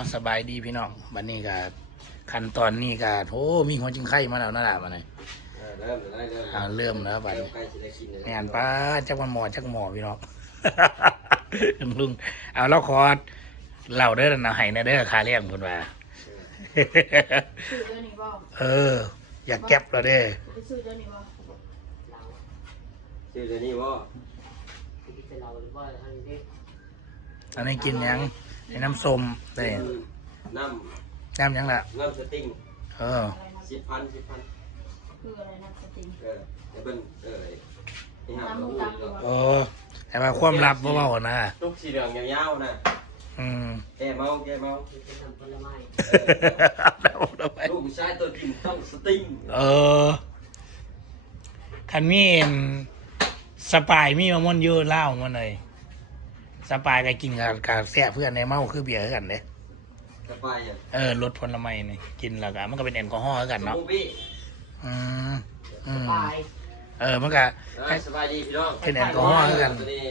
เอาสบายดีพี่น้องบันนี้ก็ขั้นตอนนี้ก็โอ้มีหัวจิงไข่มาแล้วนะล่ะบัดนี้เออเริ่มเลยเริ่มอ่าเริ่มแล้วบัดเริ่มนี้ใกล้จะได้กินเลยแม่นป้าจักมันหมอจักหมอพี่น้องลุงเอาแล้วขอเล่าเด้อนะให้นะเด้อคาเรียงเพิ่นว่าซื้อเดี๋ยวนี้บ่เอออย่าแก็บเราเด้อไปซื้อเดี๋ยวนี้บ่ชื่อเดี๋ยวนี้ว่าอันนี้กินหยัง ไอ้น้ำส้มเด้น้น้ำหยังล่ะำน้ำสติ้งเอออะไรนะสิบพันสิบพันคืออะไรนะสติงเออเดี๋ยวเบิ่งเออนี่หาน้ำตัมูวกหูดำดีอกยู่ว่าโอ้แต่ว่าความลับบ่เว้านะลูกสีเหลืองยาวๆนะอืมแกเมาแกเมาเอาเอาไปลูกผู้ชายตัวจริงต้องสติ้งเออคันมีเอ็นสปายมีมาม่วนเยอะเล่ามาเลย สปายก็กินกับกับแซ่บเพื่อนในเมาคือเบียร์คือกันเด้สบายอะเออรสผลไม้นี่กินแล้วก็มันก็เป็นแอลกอฮอล์คือกันเนาะสมูปี้อืมอืมตายเออมันก็เออสบายดีพี่น้องเป็นแอลกอฮอล์คือกันตัวนี้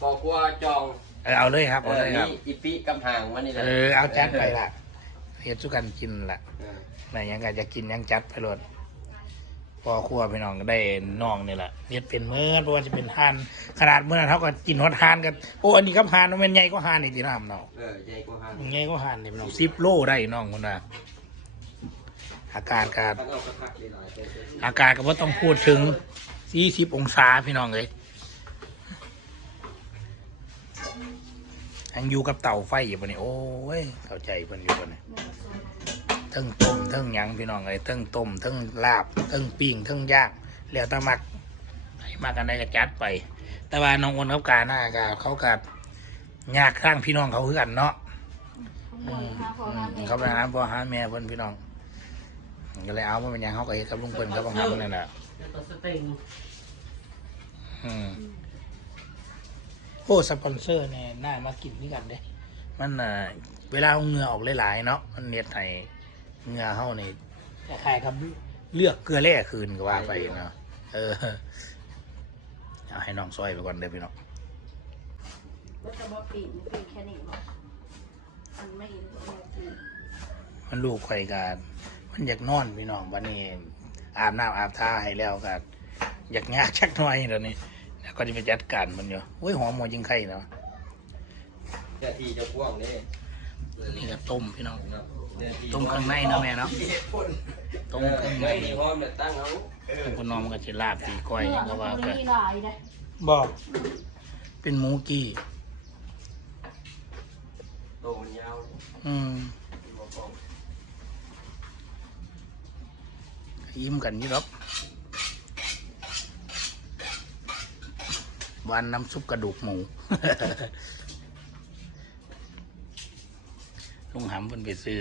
พอครัวจองเออเอาเลยครับเอเอาอเลยครับนี่อีปีกำหางมันนี่แหละเออเอาจัดไปละเฮ็ดสุกันกินละเออ ไหนยังก็จะกินยังจัดไปรด พอครัวพี่น้องก็ได้น้องนี่แหละเฮ็ดเป็นเมื่อเพราะว่าจะเป็นห่านขนาดเมื่อนั้นเขาก็กินฮอดห่านกันโอ้อันนี้กับห่านมันเป็นใหญ่กว่าห่านนี่จีน้ำเนาะเออใหญ่กว่าหางใหญ่กว่าห่านนี่พี่น้องสิบโลได้น้องคนน่ะอากาศก็ตั้งเอากระพักหลายๆเต็มอากาศก็บ่ต้องพูดถึงสี่สิบองศาพี่น้องเลยยังอยู่กับเตาไฟอยู่ปะนี่โอ้ยเข้าใจเพิ่นอยู่ปะนี่เทั้งต้มเทั้งหยังพี่น้องเอ้ยเทั้งต้มเทั้งลาบเทั้งปิ้งเทั้งย่างแล้วแต่มักให้มากันได้ก็จัดไป แต่ว่าน้องอ้นเขากาหน้ากาเขากัดยากข้างพี่น้องเขาคือกันเนาะขโมอืยมหาพออืหามแม่เขาไปหาพ่อหาแม่เพิ่นพี่น้องก็เลยเอามาเป็นหยังเขาก็เฮ็ดกับลุงเพิ่นกับบางคำนั่นแหละตัวสติงอืมโอ้สปอนเซอร์เนี่ยน่ามากินนี่กันเด้มันอะเวลาเอาเหงื่อออกหลายๆเนาะมันเน็ดให้ เหงื่อเฮานี่คล้ายๆกับเลือกเกลือแร่คืนก็ว่าไปเนาะเออเอาให้น้องซอยไปก่อนเด้อพี่น้องแล้วก็บ่ปีนปีนแค่นี้บ่มันไม่บ่ปีนมันลูกข่อยกันมันอยากนอนพี่น้องวันนี้อาบน้ำอาบท่าให้แล้วก็อยากงากชักหน่อยเดี๋ยวนี้แล้วก็จะไปจัดการมันอยู่โอ้ยหอมหมดยิงไข่เนาะๆเจ้าที่เจ้าพ่วงนี่นี่ก็ต้มพี่น้องเนาะเจ้าที่ ต้มเครื่องในเนาะแม่เนาะต้มเออเครื่องในไม่มีหอมเนี่ยตั้งเอาคนนอนมันก็จะลาบตีก้อยหยังก็ว่ามันไปมีหลายเด้บอกเป็นหมูกี้โตมันยาวอืมยิ้มกันอยี่หรอกวันน้ำซุปกระดูกหมู ลุงหำเพิ่นไปซื้อ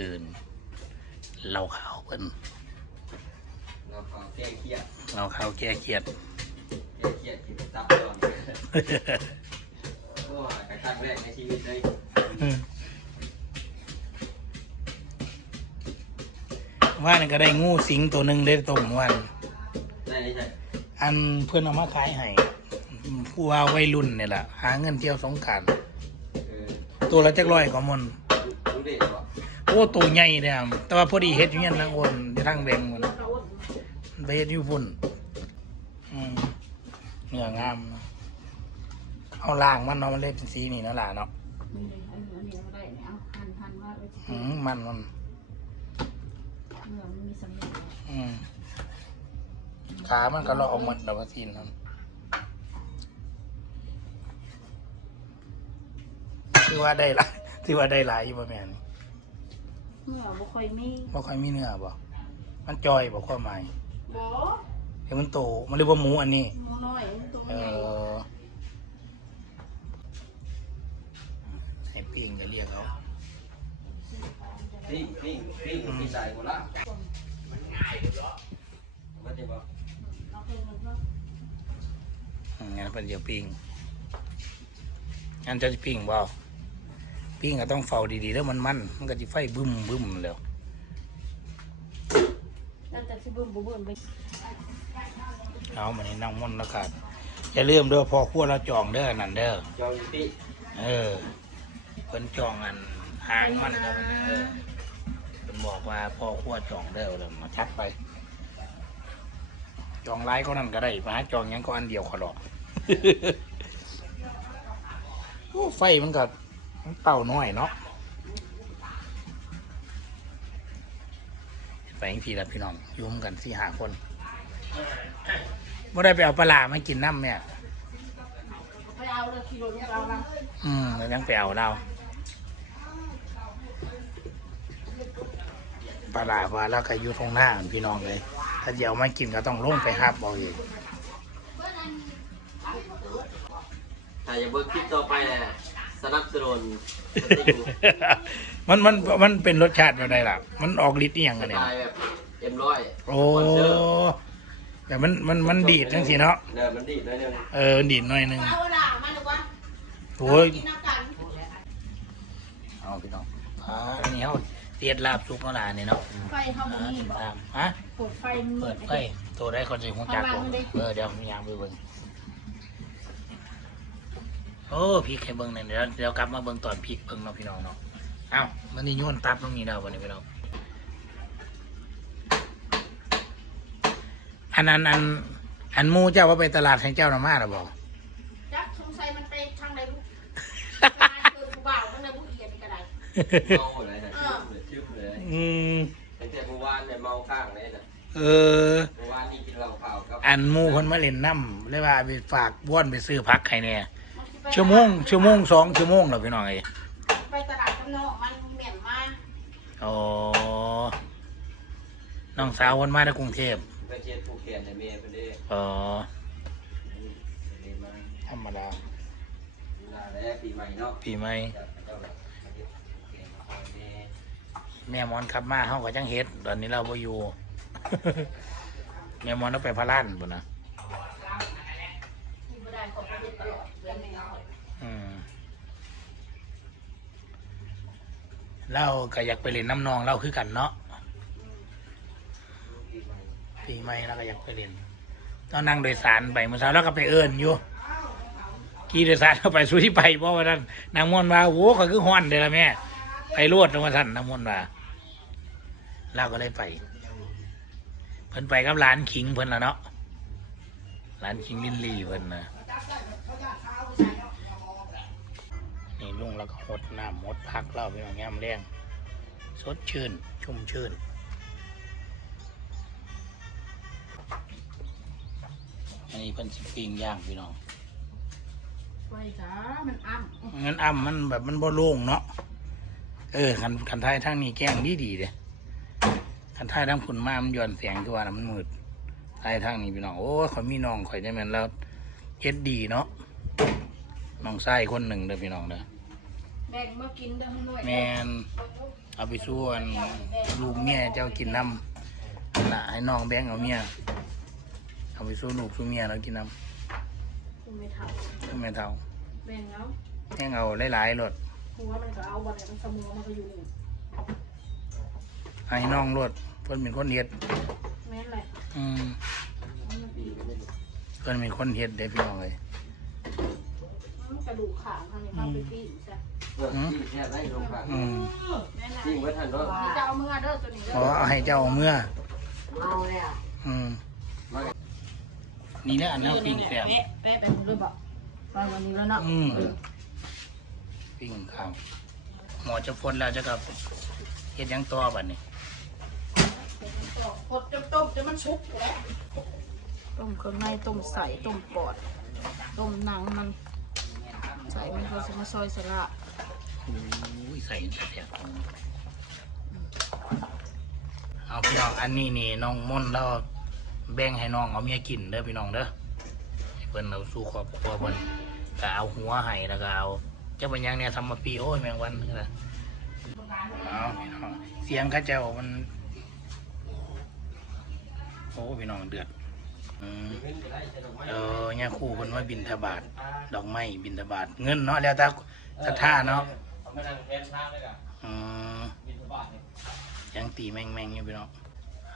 เหล้าขาวเพิ่นเราขอแก้เครียดเหล้าขาวแก้เครียด แก้เครียดกินตับก่อนโอ้ยกระครั้งแรกในชีวิตเลยว่านี่ก็ได้งูสิงตัวหนึ่งได้ต้มวัน ได้ใช่อันเพื่อนเอามาขายให้ผู้ว่าวัยรุ่นเนี่ยแหละหาเงินเที่ยวสงกรารเออตัวละจักร้อยกว่ามันรู้ เด็ดป่ะโอ้ตัวใหญ่เนี่ยแต่ว่าพอดีเฮ็ดอยู่เงี้ยนางโอนที่ทางแบงมันแล้วก็อ้นไปเฮ็ดอยู่พุ่นอืมเนื้องามเอาล่างมันเนาะมันเลยเป็นสีนี่นั่นแหละเนาะนี่เลยอันนี้อันนี้บ่ได้เนี่ยเอาหั่นหั่นว่าไว้อืมมันมันเนื้อมันมีสำเนียงอืมขามันก็เลาะเอาหมดแล้วก็ทีนนั่นถือว่าได้ลา ยถือว่าได้หลายอยู่บ่แม่นเนื้อบ่ค่อยมีบ่ค่อยมีเนื้อบ่มันจอยบ่ความหมายบ่เดี๋ยวมันโตมันเรียกว่าหมูอันนี้หมูน้อยมันตัวเอใหญ่อให้ปิ้งก็เรียกเอาปิ้งปิ้งปิ้งปิ้งใส่หมดละมันง่ายเหรอมันจะบอกเอาไปมันก็อืมงั้นเพิ่นจะปิ้งงั้นเจะปิ้งบ่ ปิ้งก็ต้องเฝ้าดีๆแล้วมันมันมันก็สิไฟบึ้มบึ้มแล้วแล้วแต่สิเบิ่มบ่เบิ่มไปเอามันนี่นั่งม่อนแล้วกันอย่าลืมเด้อพอครัวเราจองเด้อนั่นเด้อจองอยู่ปิ้งเออเพิ่นจองอันหางมันครับเออเป็นบอกว่าพ่อขั้วจองเด้อเลยมาชัดไป จองไลายก็นั่นก็ได้มาหาจองหยังก็อันเดียวขอรอโอ้ไฟมันก็ มันเต่าน้อยเนาะไปอีกทีละพี่น้องยุ่มกันสี่หาคนบ่ได้ไปเอาปลาร้ามากินน้ำเนี่ยเอาเลยกิโลนึงเอาละอืมแล้วยังไปเอาเราปลาร้าว่าแล้วก็อยู่ตรงหน้าพี่น้องเลย ถ้าเดี๋ยวไมากินก็ต้องลงไปหับเอาเองถ้าอย่าเบิกคลิปต่อไปเลย สนับสนุนสติงมันมันมันเป็นรสชาติแบบใดล่ะ มันออกฤทธิ์อหย่างสกันเนี่ยไตล์แบบเอ็มร้อยโอ้แต่มันมันมันดีดจังสิเนาะเดี๋ยวมันดีดหน่อยหนึงเออดีดหน่อยหนึงเอาละมาหรือวะโอ้ยกินน้ำกันเอาพี่น้องอ่าอันนี้เขาเตียดลาบซุกเนาะล่ะนี่เนาะไฟเข้ามานี่บอกตามฮะ เปิดไฟมันเปิมืดดไฟโทรได้คนสิหัวจักข้างบ่ล่างมันดิเออเดี๋ยวมียามไปเบิ่ง โอ้พริกให้เบิ่งหน่อยเดี๋ยวเดี๋ยวกลับมาเบิ่งตอนพริกเบิ่งเนาะพี่น้องเนาะเอ้ามันนี่โยนตับตรงนี้แล้ววันนี้พี่น้องอันนั้นอันอันหมูเจ้าว่าไปตลาดให้เจ้าหน่อมาหรือบ่จักสงสัยมันไปทางไหนลูกเกิดผู้บ่าวทางไหนผู้เอียนก็ได้เมาเลยนะชื่มเลยอืมตั้งแต่เมื่อวานเนี่ยเมาข้างเลยนะเออเมื่อวานนี่กินเหล้าเปล่าครับอันหมูคนมาเล่นน้ำเลยว่าไปฝากว่อนไปซื้อพักใครเนี่ยมันสิไป ชั่วโมงชั่วโมงสองชั่วโมงเหรอพี่น้องไอ้ไปตลาดข้างนอกมันเหม็นมากอ๋อน้องสาวคนมาจากกรุงเทพไปเชียนผูกแขนในเมียไปเลยอ๋อเรียนมาธรรมดาลาแล้วปีใหม่เนาะปีใหม่เจ้าแบบเฮ็ดผูกแขนคอยแม่แม่มอนขับมาเฮาก็จังเฮ็ดตอนนี้เราบ่อยู่ แม่มอนต้องไปพารานปุ่นนะ กินไม่ได้ขอประเทศตลอดเรื่องนี้เอา อืม เราก็อยากไปเล่นน้ำนองเราคือกันเนาะปีใหม่เราก็อยากไปเล่นตอนนั่งโดยสารไปเมื่อเช้าเราก็ไปเอิญอยู่ขี่โดยสารเข้าไปสู้ที่ไปเพราะว่าท่านนางมนต์ว่าโว้ก็คือฮ้อนเด้อละแม่ไปรวดลงมาท่านนางมนต์ว่าเราก็เลยไปเพิ่นไปกับร้านคิงเพิ่นละเนาะร้านคิงลินลี่เพิ่นนะ น้ำหดพักเล่าไปหน่อยงามแรงสดชื่น ชุ่มชื่นอันนี้เพิ่นสิปิ้งย่างพี่น้องไฟจ้ามันอ้ำงั้นอ้ำมันแบบมันบ่โล่งเนาะเออคันคันไทยทางนี้แกล้งดีดีๆเด้คันไทยทางฝุ่นมามันย้อนแสงคือว่าน่ะมันมืดไทยทางนี้พี่น้องโอ้ยข่อยมีน้องข่อยได้แม่นแล้วเฮ็ดดีเนาะน้องชายคนหนึ่งเด้อพี่น้องเด้อ แบ่งมากินเด้อมันหน่อยแม่นเอาไปส่วนลูกเมียเจ้ากินน้ำน่ะให้น้องแบ่งเอาเมียเอาไปสู้ลูกสู้เมียเรากินน้คุณไม่เท่าำคือแม่เท่าแบ่งแล้วแห้งเอาหลายๆรถหัวมันก็เอาวันไหนมันเสมอมันก็อยู่นี่ให้น้องรถเพิ่นเป็นคนเฮ็ดแม่นแหละ อืมปีก็ไม่รู้เพิ่นเป็นคนเฮ็ดเด้พี่น้องเลย มันกระดูกขาทางนี้เข้าไปปีนจ้ะเออจริงแค่ได้ลงผ่านอืมแม่นแหละจริงไว้ทันเนาะนี่จะเอามือเด้อตัวนี้เด้ขออเอาให้เจ้าเอาเมื่อเอาเลยอะอืมมาไงนี่แหละอันนั้นปิ้งแซ่บแปะแปะไปเลยบอกไปวันนี้แล้วเนาะอืมปิ้งข้าวหมอจะพ้นแล้วจะกับเฮ็ดหยังต่อบัดนี้กดจนต้มจนมันชุกแล้วต้มเครื่องในต้มใส่ต้มปอด ต้มหนังมัน ใส่มันก็จะมาซอยสละโอ้ยใส่แซ่บเอาพี่น้องอันนี้นี่น้องม่อนแล้วแบ่งให้น้องเอาเมียกินเด้อพี่น้องเด้อเพิ่นเอาสู่ครอบครัวเพิ่นก็เอาหัวให้แล้วก็เอาเจ้าเป็นหยังเนี่ยทำมาปีโอ้ยแมงวันก็ได้เอาพี่น้องเสียงข้าเจ้ามันโอ้พี่น้องเดือด เออเนี่ยครู่คนว่าบินทบาทดอกไม้บินทบาทเงินเนาะแล้วแต่ศรัทธาเนาะเอาไม่นั่งแทนทางเลยอะอืมบินสบายเนี่ยยังตีแมงแมงๆอยู่พี่น้อง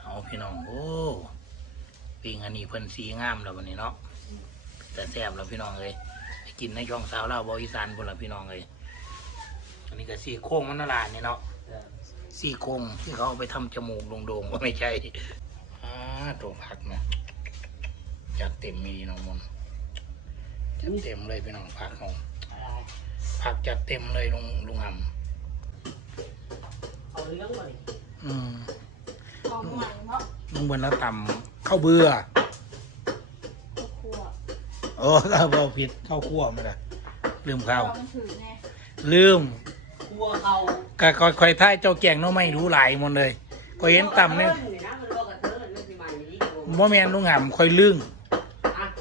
เอาพี่น้องโอ้ปิงอันนี้เพิ่นสีงามแล้ววันนี้เนาะแต่แซ่บแล้วพี่น้องเลยไปกินในช่องสาวเราวบอีสานพุ่นละพี่น้องเลยนนี้ก็สี่โค้งมันนาลานนี่เนาะสี่โค้งที่เขาเอาไปทำจมูกโด่งๆก็ไม่ใช่อ่าตัวผักนะ จัดเต็มมีน้องมนต์จัดเต็มเลยพี่น้องผักของผักจัดเต็มเลยลุงลุงหเอาเรื่องมาดิำอืมเอาใหม่เนาะลุงบนแล้วตำข้าวเบื่อข้าวคั่วโอ้ข้าวเบาผิดข้าวคั่วไม่ได้ลืมข้าวเอมันถือแน่ลืมกลัวเขาก็คอยคอยท่ายเจ้าแกงหน้องไม่รู้หลายหมดเลยก็เห็นตำเนี่ยนะมันบอกกับเธอเรื่องปีใหม่นี้กูบ่แม่นลุงหำคอยลึงอะ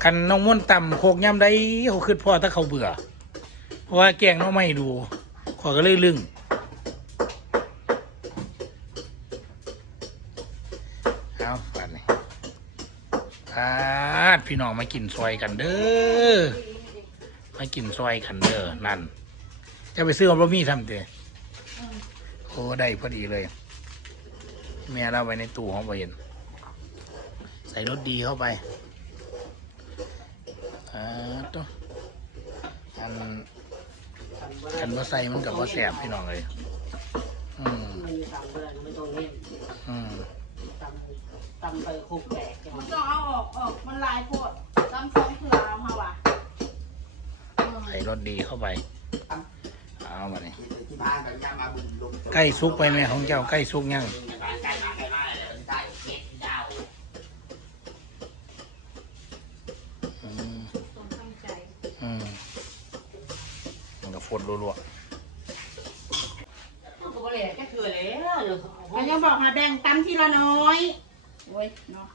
คันน้องม่วนต่ำโคกย่ำได้เขาคิดพ่อถ้าเขาเบื่อ เพราะว่าแกงน้องไม่ดูขอก็เลยลึงเอาฝันนี่อาดพี่น้องมากินซอยกันเด้อมากินซอยกันเด้อนั่น จะไปซื้อเอาบะหมี่ทำเด้อโอ้ได้พอดีเลยแม่เราไว้ในตู้ของบเห็นใส่รสดีเข้าไป อ่าตัวอันกันว่าใส่มันกับว่าแสบพี่น้องเลยอืมมันมีตำเบื่อไม่ต้องเล่นอืมตำตำไปคุกแตกมันต้องเอาออกออกมันลายโพดซ้ำซ้ำคือเอามาว่ะเออใส่รสดีเข้าไปเอามาเนี่ยที่บ้านมันจะมาบุญลงใกล้ซุกไปไหมของเจ้าใกล้ซุกยัง มันก็ฟดรัวมันก็บ่เลยแค่คือแล้วเดี๋ยวเขามันยังบอกมาแบ่งตันทีละน้อยโอ้ยเนาะ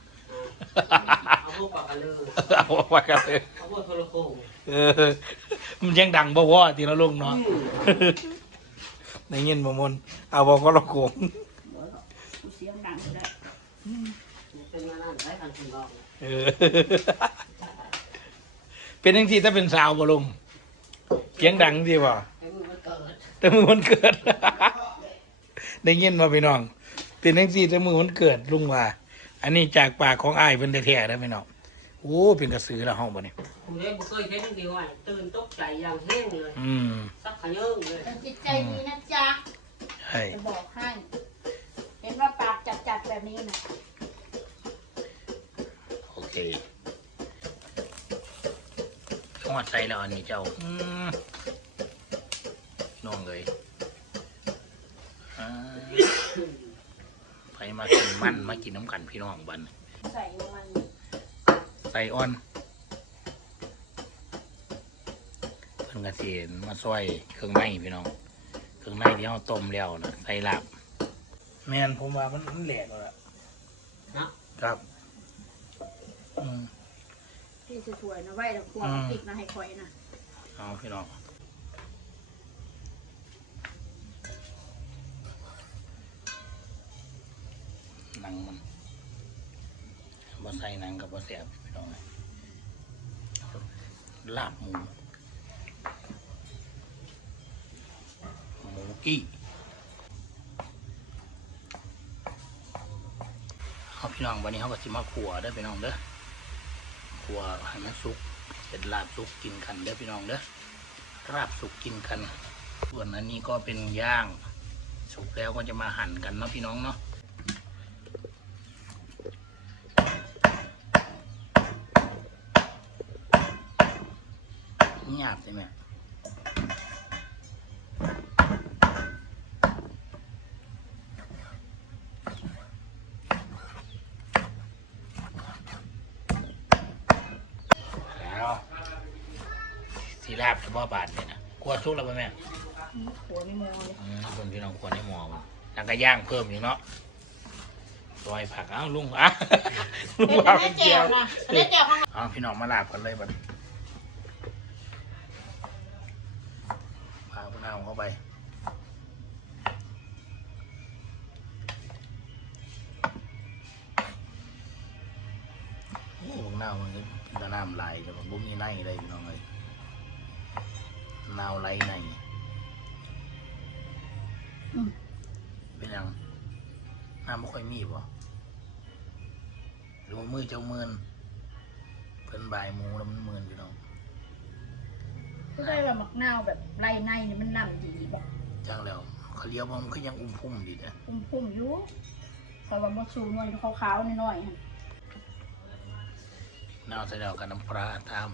เอาพวกปากกันเลยๆเอาไว้กันเลยเอาพวกโทรโขงเออมันยังดังบ่วอทีละลุงเนาะอืมในเงินบ่มนเอาบอกก็ละโกงเดี๋ยวกูเสียงดังได้เป็นมานั่นได้ทางคุณบอกเออเป็นจังที่ถ้าเป็นสาวบ่ลุง เสียงดังสิบ่ให้มือมันเกิดแต่มือมันเกิด ได้ยินมาพี่น้องเป็นจังที่แต่มือมันเกิดลุงว่า อันนี้จากปากของอ้ายเพิ่นแท้ๆนะพี่น้องโอ้เป็นกระสือละห้องบ่นี่ผมเลยบ่เคยเห็นเดียวอะตื่นตกใจอย่างแห้งเลยอืมสักขยิงเลยแต่จิตใจดีนะจ๊ะใช่จะบอกให้เห็นว่าปากจัดๆแบบนี้นะโอเค ทอดใส่แล้วอันนี้เจ้าอืมน้องเลยอ่าไปมากินมันมากินน้ำกันพี่น้องบันใส่ลงมันใส่อ่อนเพิ่นกระเทียนมาซอยเครื่องในพี่น้องเครื่องในที่เราต้มแล้วนะใส่ลาบแมนผมว่ามันมันแหลกแล้วล่ะนะครับ อืม พี่สวยๆนะไว้แล้วควงอืมติดนะให้คอยนะเอาพี่น้องหนังมันบ่ใส่หนังกับบ่แสบพี่น้องเลยลาบหมู หมูกี้เอาพี่น้องวันนี้เขาก็สิมาขัวเด้อพี่น้องเด้อ ขัวให้มันสุกเป็นลาบสุกกินกันเด้อพี่น้องเด้อลาบสุกกินกัน ส่วนอันนี้ก็เป็นย่าง สุกแล้วก็จะมาหั่นกันเนาะพี่น้องเนาะหยาบใช่ไหม แล้วสีลา บเฉพาะบาทเนี่ยนะกลัวทุกแล้วป่ะแม่หัวไม่มองเลยอืมคนพี่น้องควรให้หมอมันแล้วก็ย่างเพิ่มอีกเนาะซอยผักอ้าวลุงอะลุงเป็นว่าแม่เป็นแจ่เจียววนะแม่แจ่วข้างหลังเอ้าวพี่น้องมาลาบกันเลยบัดพาพวกน้าเข้าไปโอ้พวกน้ามันเป็นตะน้ำไหลแต่มันบุ้มีในเลยพี่น้องเลย นาวไหลในอืมเป็นยังน้ำไม่ค่อยมีบ่หรือว่ามือเจ้าเมือนเพิ่นบายหมูแล้วมันเมือนพี่น้องก็ได้ว่ามักนาวแบบไรในนี่มันนำดีบ่จังแล้วเขาเรียกว่ามันก็ยังอุ้มพุ่มดีนะพุ่มพุ่มๆอยู่คอยว่ามาสูนวลขาวๆน้อยๆหั่นน่าใส่แล้วกับน้ำปลาตาม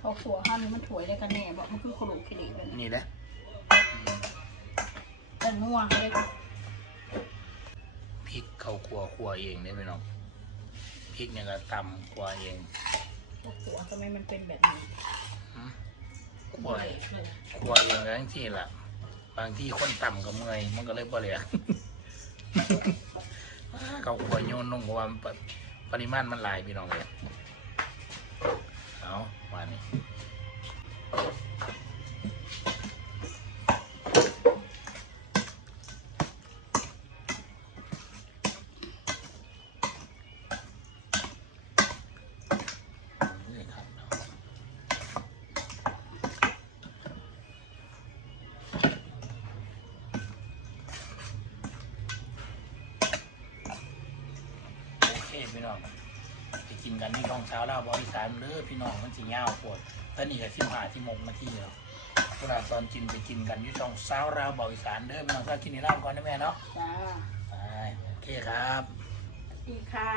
เขาขัวห้านี่มันถวยได้กันแน่บอกมันคือขลุ่ขี้เหร่เลยนี่แหละแต่นัวเลยพริกเขาครัวครัวเองได้ไหมน้องพริกเนี่ยก็ตำครัวเองขัวทำไมมันเป็นแบบนี้หืมครัวเองครัวเองก็ทั้งที่ล่ะ บางที่คนต่ำก็เมื่อยมันก็เลยบ่เหลือเขาครัวโยนลงเพราะว่ามันปปริมาณมันหลายพี่น้องเลย เอามานี่นี่ กินกันที่กองเช้าแล้วบริสานเด้อพี่น้องมันสิยาวปวดตอนนี้ก็สิบห้าที่มงนาทีแล้วพวกเราตอนกินไปกินกันที่ช่องเช้าเราบริสานเด้อพี่น้องก็กินในร้านก่อนนะแม่เนาะจ้าไปโอเคครับ ดีค่ะ